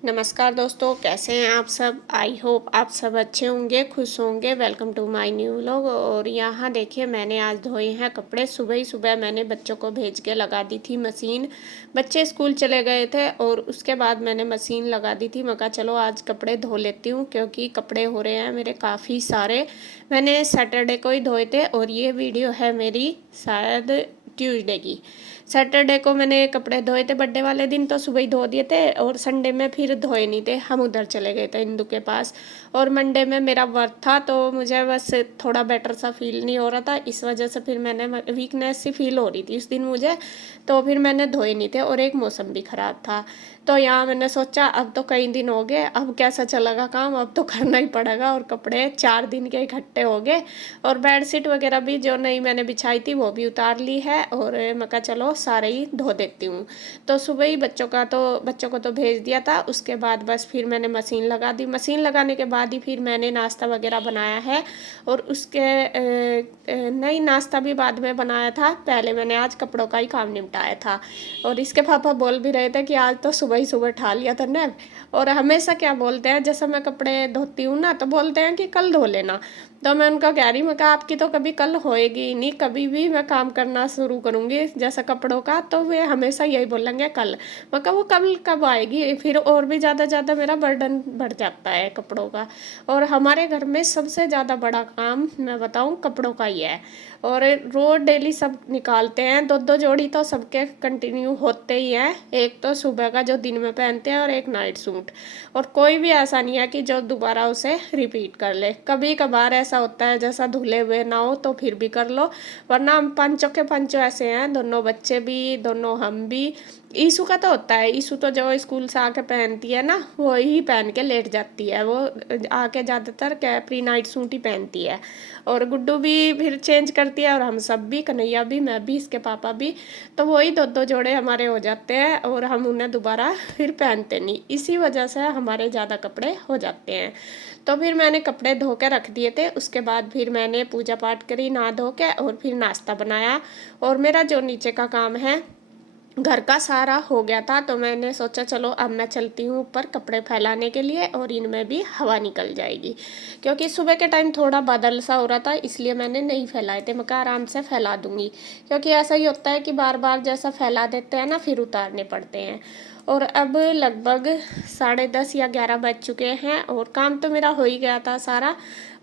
नमस्कार दोस्तों, कैसे हैं आप सब? आई होप आप सब अच्छे होंगे, खुश होंगे। Welcome to my new vlog. और यहाँ देखिए, मैंने आज धोए हैं कपड़े। सुबह ही सुबह मैंने बच्चों को भेज के लगा दी थी मशीन। बच्चे स्कूल चले गए थे और उसके बाद मैंने मशीन लगा दी थी। मैं कहा चलो आज कपड़े धो लेती हूँ, क्योंकि कपड़े हो रहे हैं मेरे काफ़ी सारे। मैंने सैटरडे को ही धोए थे और ये वीडियो है मेरी शायद ट्यूसडे की। सैटरडे को मैंने कपड़े धोए थे, बर्थडे वाले दिन तो सुबह ही धो दिए थे, और संडे में फिर धोए नहीं थे, हम उधर चले गए थे इंदू के पास। और मंडे में मेरा वर्क था, तो मुझे बस थोड़ा बेटर सा फील नहीं हो रहा था, इस वजह से फिर मैंने वीकनेस सी फील हो रही थी इस दिन मुझे, तो फिर मैंने धोए नहीं थे। और एक मौसम भी ख़राब था, तो यहाँ मैंने सोचा अब तो कई दिन हो गए, अब कैसा चलेगा काम, अब तो करना ही पड़ेगा। और कपड़े 4 दिन के इकट्ठे हो गए, और बेडशीट वगैरह भी जो नई मैंने बिछाई थी वो भी उतार ली है, और मैं कहा चलो सारे ही धो देती हूँ। तो सुबह ही बच्चों को तो भेज दिया था। उसके बाद बस फिर मैंने मशीन लगा दी। मशीन लगाने के बाद ही फिर मैंने नाश्ता वगैरह बनाया है। और उसके नहीं, नाश्ता भी बाद में बनाया था, पहले मैंने आज कपड़ों का ही काम निपटाया था। और इसके पापा बोल भी रहे थे कि आज तो सुबह ही सुबह उठा लिया था ना। और हमेशा क्या बोलते हैं, जैसे मैं कपड़े धोती हूँ ना, तो बोलते हैं कि कल धो लेना। तो मैं उनका कह रही, मैं कहा आपकी तो कभी कल होएगी ही नहीं, कभी भी मैं काम करना शुरू करूँगी जैसा कपड़ों का, तो वे हमेशा यही बोलेंगे कल। मैं कहा वो कल कब आएगी, फिर और भी ज़्यादा मेरा बर्डन बढ़ जाता है कपड़ों का। और हमारे घर में सबसे ज़्यादा बड़ा काम मैं बताऊँ कपड़ों का ही है। और रोज़ डेली सब निकालते हैं, दो दो जोड़ी तो सबके कंटिन्यू होते ही हैं। एक तो सुबह का जो दिन में पहनते हैं, और एक नाइट सूट। और कोई भी ऐसा नहीं है कि जो दोबारा उसे रिपीट कर ले। कभी कभार ऐसा होता है जैसा धुले हुए ना हो तो फिर भी कर लो, वरना हम पंचों के पंचों ऐसे हैं, दोनों बच्चे भी, दोनों हम भी। ईशु का तो होता है, ईशु तो जो स्कूल से आके पहनती है ना, वो ही पहन के लेट जाती है। वो आके ज़्यादातर कैप्री नाइट सूट ही पहनती है। और गुड्डू भी फिर चेंज करती है, और हम सब भी, कन्हैया भी, मैं भी, इसके पापा भी। तो वही दो दो जोड़े हमारे हो जाते हैं, और हम उन्हें दोबारा फिर पहनते नहीं। इसी वजह से हमारे ज़्यादा कपड़े हो जाते हैं। तो फिर मैंने कपड़े धो के रख दिए थे। उसके बाद फिर मैंने पूजा पाठ करी नहा धो के, और फिर नाश्ता बनाया। और मेरा जो नीचे का काम है घर का सारा हो गया था, तो मैंने सोचा चलो अब मैं चलती हूँ ऊपर कपड़े फैलाने के लिए, और इनमें भी हवा निकल जाएगी। क्योंकि सुबह के टाइम थोड़ा बादल सा हो रहा था, इसलिए मैंने नहीं फैलाए थे। मैं कहा आराम से फैला दूंगी, क्योंकि ऐसा ही होता है कि बार बार जैसा फैला देते हैं ना, फिर उतारने पड़ते हैं। और अब लगभग 10:30 या 11 बज चुके हैं, और काम तो मेरा हो ही गया था सारा।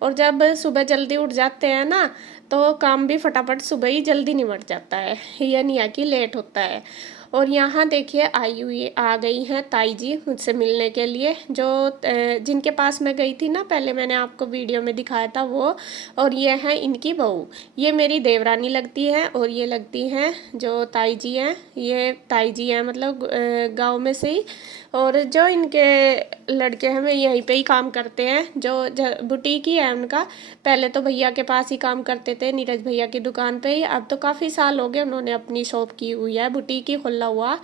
और जब सुबह जल्दी उठ जाते हैं ना, तो काम भी फटाफट सुबह ही जल्दी निपट जाता है, ये नहीं है कि लेट होता है। और यहाँ देखिए आ गई हैं ताई जी मुझसे मिलने के लिए, जो जिनके पास मैं गई थी ना पहले, मैंने आपको वीडियो में दिखाया था वो। और ये हैं इनकी बहू। ये मेरी देवरानी लगती है, और ये लगती हैं जो ताई जी हैं, ये ताई जी हैं मतलब गांव में से ही। और जो इनके लड़के हैं, वे यहीं पे ही काम करते हैं, जो बुटीक ही है उनका। पहले तो भैया के पास ही काम करते थे, नीरज भैया की दुकान पे ही। अब तो काफ़ी साल हो गए उन्होंने अपनी शॉप की हुई है, बुटीक ही खुला हुआ।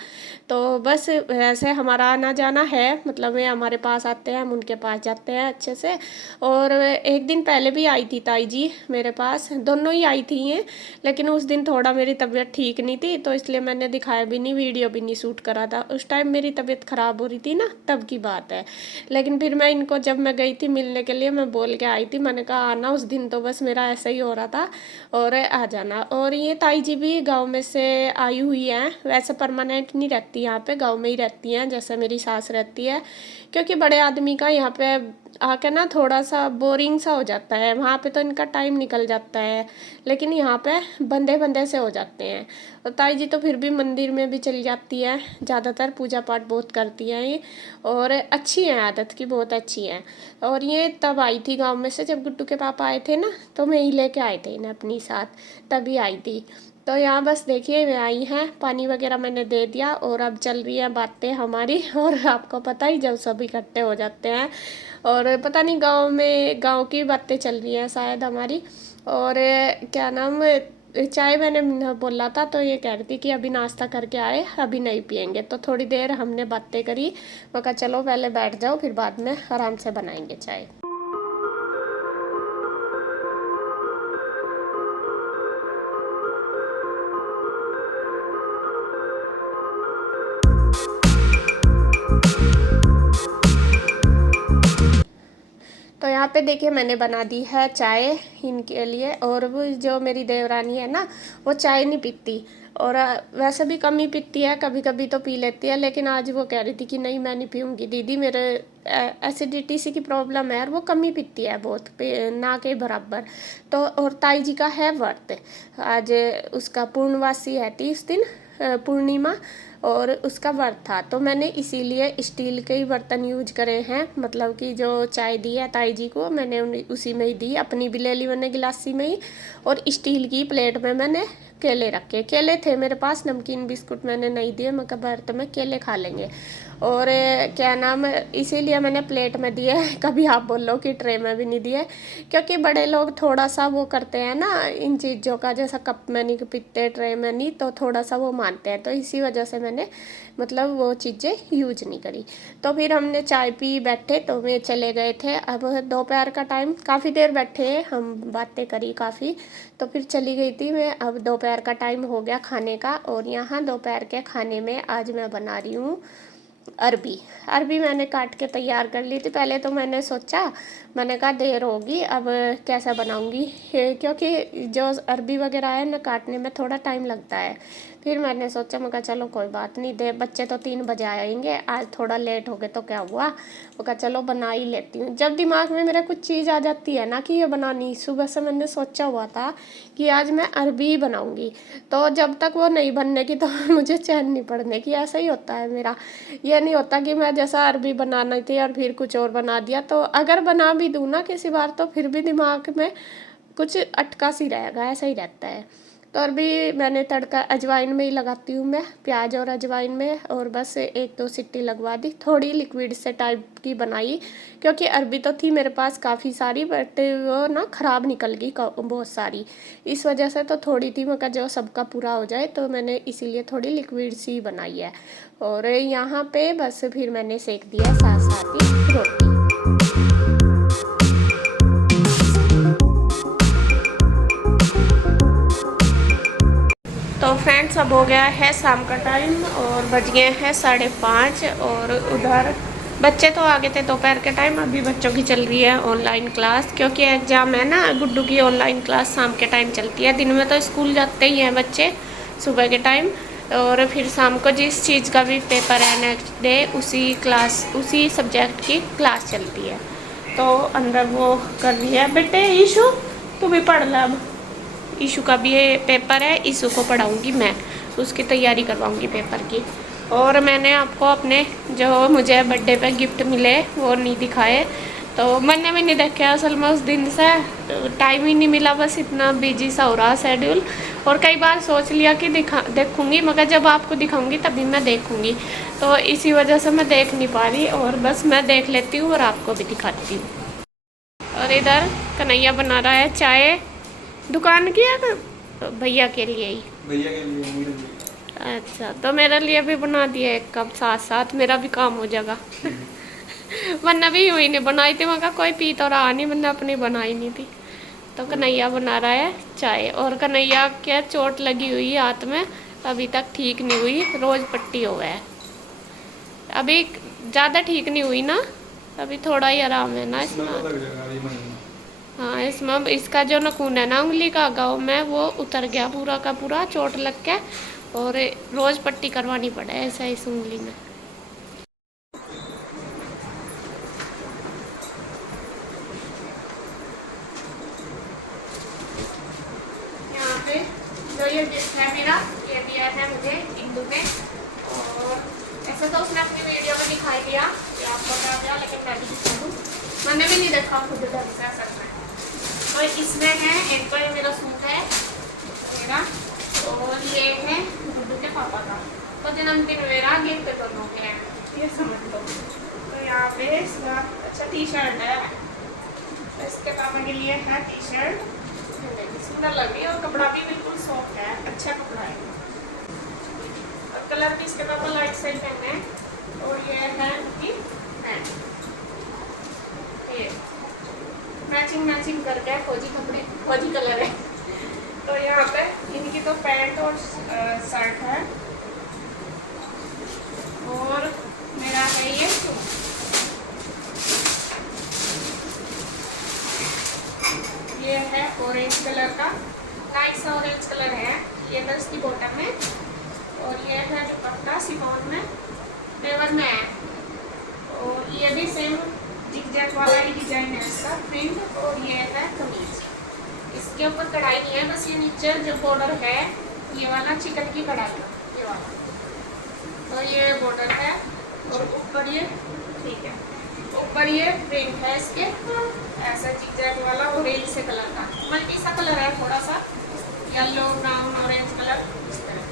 तो बस वैसे हमारा आना जाना है, मतलब वे हमारे पास आते हैं, हम उनके पास जाते हैं अच्छे से। और एक दिन पहले भी आई थी ताई जी मेरे पास, दोनों ही आई थी ये। लेकिन उस दिन थोड़ा मेरी तबीयत ठीक नहीं थी, तो इसलिए मैंने दिखाया भी नहीं, वीडियो भी नहीं शूट करा था। उस टाइम मेरी तबीयत ख़राब हो रही थी ना, तब की बात है। लेकिन फिर मैं इनको, जब मैं गई थी मिलने के लिए, मैं बोल के आई थी, मैंने कहा आना, उस दिन तो बस मेरा ऐसा ही हो रहा था, और आ जाना। और ये ताई जी भी गांव में से आई हुई हैं, वैसे परमानेंट नहीं रहती यहाँ पे, गांव में ही रहती हैं जैसे मेरी सास रहती है। क्योंकि बड़े आदमी का यहाँ पे आके ना थोड़ा सा बोरिंग सा हो जाता है, वहाँ पे तो इनका टाइम निकल जाता है, लेकिन यहाँ पे बंदे बंदे से हो जाते हैं। और ताई जी तो फिर भी मंदिर में भी चली जाती है, ज़्यादातर पूजा पाठ बहुत करती हैं ये, और अच्छी हैं, आदत की बहुत अच्छी हैं। और ये तब आई थी गांव में से, जब गुड्डू के पापा आए थे ना, तो मैं ही लेके आए थे इन्हें अपनी साथ, तभी आई थी। तो यहाँ बस देखिए वे आई हैं, पानी वगैरह मैंने दे दिया, और अब चल रही है बातें हमारी। और आपको पता ही, जब सब इकट्ठे हो जाते हैं, और पता नहीं गांव की बातें चल रही हैं शायद हमारी। और क्या नाम, चाय मैंने बोला था, तो ये कह रही थी कि अभी नाश्ता करके आए, अभी नहीं पियेंगे। तो थोड़ी देर हमने बातें करी, मैं कहा चलो पहले बैठ जाओ, फिर बाद में आराम से बनाएंगे चाय। पे देखिए मैंने बना दी है चाय इनके लिए। और वो जो मेरी देवरानी है ना, वो चाय नहीं पीती, और वैसे भी कम ही पीती है, कभी कभी तो पी लेती है, लेकिन आज वो कह रही थी कि नहीं मैं नहीं पीऊँगी दीदी, मेरे एसिडिटी सी की प्रॉब्लम है, और वो कम ही पीती है बहुत, ना के बराबर। तो और ताई जी का है व्रत, आज उसका पूर्णवासी है 30 दिन, पूर्णिमा, और उसका व्रत था, तो मैंने इसीलिए स्टील के ही बर्तन यूज करे हैं। मतलब कि जो चाय दी है ताई जी को, मैंने उसी में ही दी, अपनी भी ले ली मैंने गिलासी में ही, और स्टील की प्लेट में मैंने केले रखे। केले थे मेरे पास, नमकीन बिस्कुट मैंने नहीं दिए, मैं कहा व्रत में केले खा लेंगे। और क्या नाम, इसीलिए मैंने प्लेट में दिए, कभी आप बोलो कि ट्रे में भी नहीं दिए, क्योंकि बड़े लोग थोड़ा सा वो करते हैं ना इन चीज़ों का, जैसा कप में नहीं पीते, ट्रे में नहीं, तो थोड़ा सा वो मानते हैं, तो इसी वजह से मैंने मतलब वो चीज़ें यूज नहीं करी। तो फिर हमने चाय पी बैठे, तो वे चले गए थे। अब दोपहर का टाइम, काफ़ी देर बैठे हम बातें करी काफ़ी, तो फिर चली गई थी मैं। अब दोपहर का टाइम हो गया खाने का, और यहाँ दोपहर के खाने में आज मैं बना रही हूँ अरबी। अरबी मैंने काट के तैयार कर ली थी। पहले तो मैंने सोचा, मैंने कहा देर होगी, अब कैसे बनाऊंगी, क्योंकि जो अरबी वगैरह है ना काटने में थोड़ा टाइम लगता है। फिर मैंने सोचा, मैं कहा चलो कोई बात नहीं, दे बच्चे तो 3 बजे आएंगे, आज थोड़ा लेट हो गए तो क्या हुआ, वो कहा चलो बना ही लेती हूँ। जब दिमाग में मेरा कुछ चीज़ आ जाती है ना कि ये बनानी, सुबह से मैंने सोचा हुआ था कि आज मैं अरबी ही बनाऊंगी, तो जब तक वो नहीं बनने की तो मुझे चैन नहीं पड़ने की। ऐसा ही होता है मेरा, ये नहीं होता कि मैं जैसा अरबी बनाना थी और फिर कुछ और बना दिया। तो अगर बना भी दूँ ना किसी बार, तो फिर भी दिमाग में कुछ अटका सी रहेगा, ऐसा ही रहता है। तो अरबी मैंने तड़का अजवाइन में ही लगाती हूँ मैं, प्याज और अजवाइन में, और बस 1-2 सीटी लगवा दी, थोड़ी लिक्विड से टाइप की बनाई, क्योंकि अरबी तो थी मेरे पास काफ़ी सारी, बट वो ना ख़राब निकल गई बहुत सारी, इस वजह से तो थोड़ी थी, मैं कहा जो सबका पूरा हो जाए, तो मैंने इसीलिए थोड़ी लिक्विड सी बनाई है। और यहाँ पे बस फिर मैंने सेक दिया साथ साथ ही रोटी। तो फ्रेंड्स अब हो गया है शाम का टाइम, और बज गए हैं 5:30, और उधर बच्चे तो आ गए थे दोपहर के टाइम। अभी बच्चों की चल रही है ऑनलाइन क्लास, क्योंकि एग्ज़ाम है ना, गुड्डू की ऑनलाइन क्लास शाम के टाइम चलती है। दिन में तो स्कूल जाते ही हैं बच्चे सुबह के टाइम, और फिर शाम को जिस चीज़ का भी पेपर है नेक्स्ट डे, उसी सब्जेक्ट की क्लास चलती है। तो अंदर वो कर रही है। बेटे ईशु तू भी पढ़ ला, अब ईशू का भी ये पेपर है, ईशू को पढ़ाऊँगी मैं, उसकी तैयारी करवाऊँगी पेपर की। और मैंने आपको अपने जो मुझे बर्थडे पे गिफ्ट मिले वो नहीं दिखाए, तो मैंने भी नहीं देखा असल में, उस दिन से टाइम ही नहीं मिला, बस इतना बिजी सा हो रहा शेड्यूल। और कई बार सोच लिया कि देखूँगी, मगर जब आपको दिखाऊँगी तभी मैं देखूँगी, तो इसी वजह से मैं देख नहीं पा रही, और बस मैं देख लेती हूँ और आपको भी दिखाती हूँ। और इधर कन्हैया बना रहा है चाय, दुकान की है भैया के लिए ही, भैया के लिए मेरे लिए। अच्छा तो मेरे लिए भी बना दिया एक कप, साथ साथ मेरा भी काम हो जाएगा। वरना भी हुई नहीं बनाई थी, मगर कोई पी तो रहा नहीं, मैंने अपनी बनाई नहीं थी। तो कन्हैया बना रहा है चाय, और कन्हैया क्या चोट लगी हुई है हाथ में, अभी तक ठीक नहीं हुई, रोज पट्टी हो गया है, अभी ज़्यादा ठीक नहीं हुई ना, अभी थोड़ा ही आराम है ना इसमें। हाँ इसमें इसका जो नखून है ना उंगली का गाँव में, वो उतर गया पूरा का पूरा, चोट लग के, और रोज़ पट्टी करवानी पड़े ऐसा इस उंगली में। यहाँ पे जो ये गिफ्ट है मेरा, ये दिया है मुझे इंदू ने, और ऐसे तो उसने अपनी वीडियो में दिखाई दिया कि आपको क्या दिया, लेकिन मैं भी दिखा दूँ, मैंने भी नहीं देखा खुद ढंग से असल में। तो इसमें है एक तो ये मेरा सूट है मेरा, और ये है गुड्डू के पापा का, तो जन्मदिन मेरा गिफ्ट दोनों के हैं, ये समझ लो। तो यहाँ पे इसका अच्छा टी शर्ट है, इसके पापा के लिए है टी शर्ट, सुंदर लग रही है, और कपड़ा भी बिल्कुल सॉफ्ट है, अच्छा कपड़ा है, और कलर भी इसके पापा लाइट से पहने हैं। और ये है उनकी पैंट, ये मैचिंग करके फौजी कपड़े, फौजी कलर है। तो यहाँ पे इनकी तो पैंट और शर्ट है, और मेरा है ये सूट। कलर का, लाइट सा ऑरेंज कलर है। ये तो इसकी बॉटम में, और ये है दुपट्टा शिफॉन में, पेवर में है। और ये भी सेम जिग-जैग वाला ही डिजाइन है इसका प्रिंट। और ये है कमीज, इसके ऊपर कढ़ाई नहीं है, बस ये नीचे जो बॉर्डर है ये वाला चिकन की कढ़ाई है, ये वाला। तो ये बॉर्डर है और ऊपर ये, ठीक है, ऊपर ये प्रिंट है इसके, ऐसा जिग-जैग वाला ऑरेंज से कलर का, मल्टी सा कलर है, थोड़ा सा येलो ब्राउन ऑरेंज कलर इस तरह।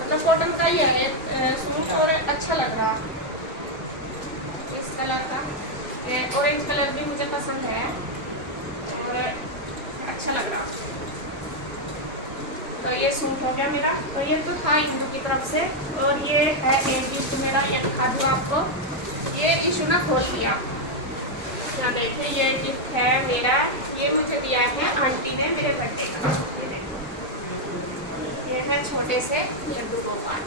मतलब कॉटन का ही है सूट और अच्छा लग रहा इस कलर का। ये ऑरेंज कलर भी मुझे पसंद है और अच्छा लग रहा। तो ये सूट हो गया मेरा। तो ये तो था इनू की तरफ से। और ये है एक गिफ्ट मेरा, ये दिखा दूँ आपको। ये इशू ना खोल दिया, यहाँ देखिए ये गिफ्ट है मेरा। ये मुझे दिया है आंटी ने मेरे बर्थडे का। ये देखो, ये है छोटे से लड्डू गोपाल,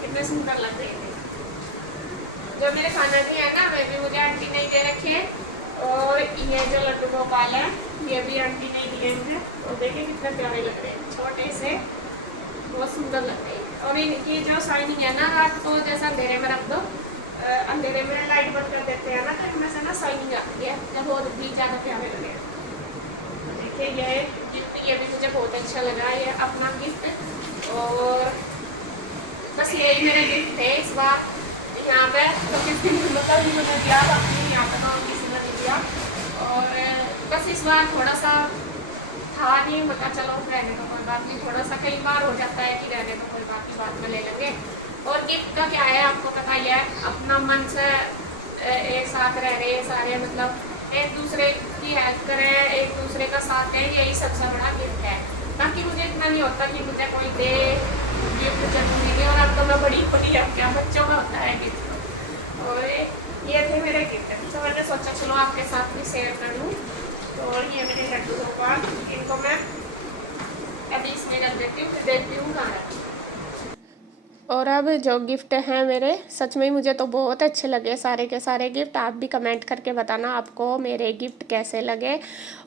कितने सुंदर लग रहे थे। जो मेरे खाना भी है ना, वे भी मुझे आंटी ने दे रखे। और ये जो लड्डू गोपाल है ये भी आंटी ने दिए हैं। और देखिए कितने प्यारे लग रहे हैं, छोटे से, बहुत सुंदर लग रहे हैं। और इनकी जो शाइनिंग है ना, रात को जैसा अंधेरे में रख दो, अंधेरे में लाइट बंद कर देते हैं ना, तो इनमें से ना शाइनिंग आती है, जब और भी ज़्यादा प्यारे लगे। तो देखिए ये गिफ्ट, ये भी मुझे बहुत अच्छा लगा, ये अपना गिफ्ट। और बस यही मेरे गिफ्ट थे इस बार यहाँ पे। तो किसी ने मतलब मुझे दिया, बाकी यहाँ पे तो किसी ने नहीं दिया। और बस इस बार थोड़ा सा था नहीं, बता चलो रहने तो कोई बात नहीं, थोड़ा सा कई बार हो जाता है कि रहने तो कोई बात नहीं, बाद में ले लेंगे। और गिफ्ट का क्या है आपको पता ही है, अपना मन से एक साथ रह रहे सारे, मतलब एक दूसरे की हेल्प करें, एक दूसरे का साथ दें, यही सबसे बड़ा गिफ्ट है। बाकी मुझे इतना नहीं होता कि मुझे कोई दे गिफ्ट जरूर मिले। और अब तो मैं बड़ी बड़ी अब क्या बच्चों में होता है गिफ्ट। और ये थे मेरे गिफ्ट, तो मैंने सोचा चलो आपके साथ भी शेयर कर लूँ। और ये मेरे लड्डू गोपाल, इनको मैं अभी इसमें कर देती हूँ, फिर देखती हूँ कहाँ है। और अब जो गिफ्ट हैं मेरे, सच में मुझे तो बहुत अच्छे लगे सारे के सारे गिफ्ट। आप भी कमेंट करके बताना आपको मेरे गिफ्ट कैसे लगे।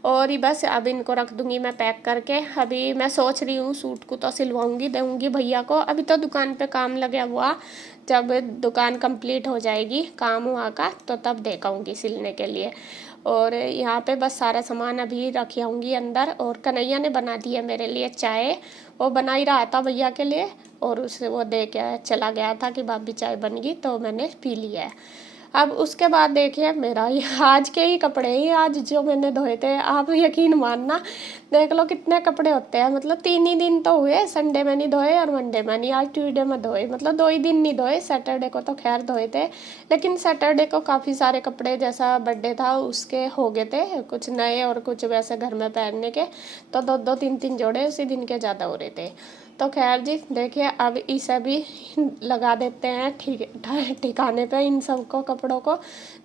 और ये बस अब इनको रख दूंगी मैं पैक करके। अभी मैं सोच रही हूँ सूट को तो सिलवाऊंगी, दूंगी भैया को। अभी तो दुकान पे काम लगा हुआ, जब दुकान कंप्लीट हो जाएगी काम वहाँ का, तो तब देखाऊंगी सिलने के लिए। और यहाँ पे बस सारा सामान अभी रखी आऊँगी अंदर। और कन्हैया ने बना दी है मेरे लिए चाय, वो बना ही रहा था भैया के लिए, और उसे वो दे के चला गया था कि भाभी चाय बन गई, तो मैंने पी लिया है। अब उसके बाद देखिए मेरा ये आज के ही कपड़े ही आज जो मैंने धोए थे, आप यकीन मानना, देख लो कितने कपड़े होते हैं। मतलब 3 ही दिन तो हुए, संडे में नहीं धोए और मंडे में नहीं, आज ट्यूसडे में धोए, मतलब 2 ही दिन नहीं धोए। सैटरडे को तो खैर धोए थे, लेकिन सैटरडे को काफ़ी सारे कपड़े, जैसा बर्थडे था उसके हो गए थे, कुछ नए और कुछ वैसे घर में पहनने के, तो 2-2 3-3 जोड़े उसी दिन के ज़्यादा हो रहे थे। तो खैर जी देखिए अब इसे भी लगा देते हैं ठिकाने पे, इन सबको कपड़ों को।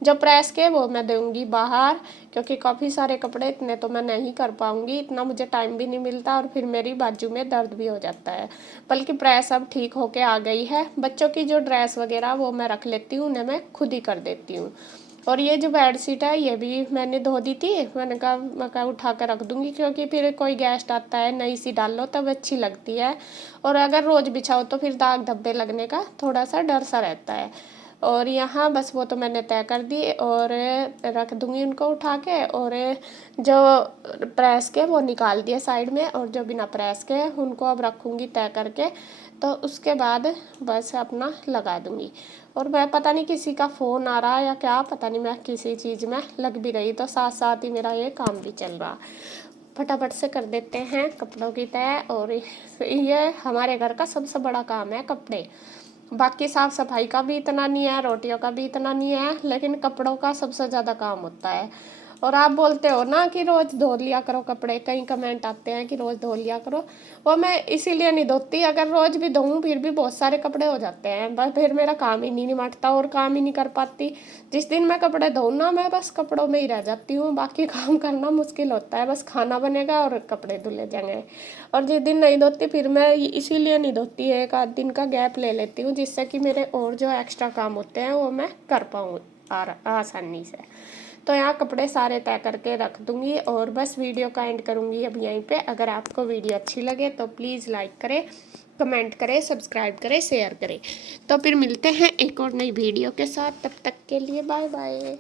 जो प्रेस के वो मैं दूंगी बाहर, क्योंकि काफ़ी सारे कपड़े इतने तो मैं नहीं कर पाऊंगी, इतना मुझे टाइम भी नहीं मिलता, और फिर मेरी बाजू में दर्द भी हो जाता है। बल्कि प्रेस अब ठीक होके आ गई है। बच्चों की जो ड्रेस वगैरह वो मैं रख लेती हूँ, उन्हें मैं खुद ही कर देती हूँ। और ये जो बेडशीट है ये भी मैंने धो दी थी, मैंने कहा उठा कर रख दूंगी, क्योंकि फिर कोई गेस्ट आता है नई सी डाल लो तब अच्छी लगती है। और अगर रोज़ बिछाओ तो फिर दाग धब्बे लगने का थोड़ा सा डर सा रहता है। और यहाँ बस वो तो मैंने तय कर दी, और रख दूंगी उनको उठा के। और जो प्रेस के वो निकाल दिए साइड में, और जो बिना प्रेस के उनको अब रखूँगी तय करके। तो उसके बाद बस अपना लगा दूंगी। और मैं पता नहीं किसी का फ़ोन आ रहा है या क्या, पता नहीं, मैं किसी चीज़ में लग भी रही, तो साथ साथ ही मेरा ये काम भी चल रहा। फटाफट से कर देते हैं कपड़ों की तय। और ये हमारे घर का सबसे बड़ा काम है कपड़े। बाकी साफ़ सफाई का भी इतना नहीं है, रोटियों का भी इतना नहीं है, लेकिन कपड़ों का सबसे ज़्यादा काम होता है। और आप बोलते हो ना कि रोज़ धो लिया करो कपड़े, कई कमेंट आते हैं कि रोज़ धो लिया करो, वो मैं इसीलिए नहीं धोती। अगर रोज़ भी धोऊँ फिर भी बहुत सारे कपड़े हो जाते हैं, बस फिर मेरा काम ही नहीं निपटता और काम ही नहीं कर पाती। जिस दिन मैं कपड़े धोऊँ ना, मैं बस कपड़ों में ही रह जाती हूँ, बाकी काम करना मुश्किल होता है। बस खाना बनेगा और कपड़े धुले जाएंगे। और जिस दिन नहीं धोती फिर मैं इसीलिए नहीं धोती, एक आध दिन का गैप ले लेती हूँ, जिससे कि मेरे और जो एक्स्ट्रा काम होते हैं वो मैं कर पाऊँ आसानी से। तो यहाँ कपड़े सारे तय करके रख दूँगी और बस वीडियो का एंड करूँगी अब यहीं पे। अगर आपको वीडियो अच्छी लगे तो प्लीज़ लाइक करें, कमेंट करें, सब्सक्राइब करें, शेयर करें। तो फिर मिलते हैं एक और नई वीडियो के साथ, तब तक के लिए बाय बाय।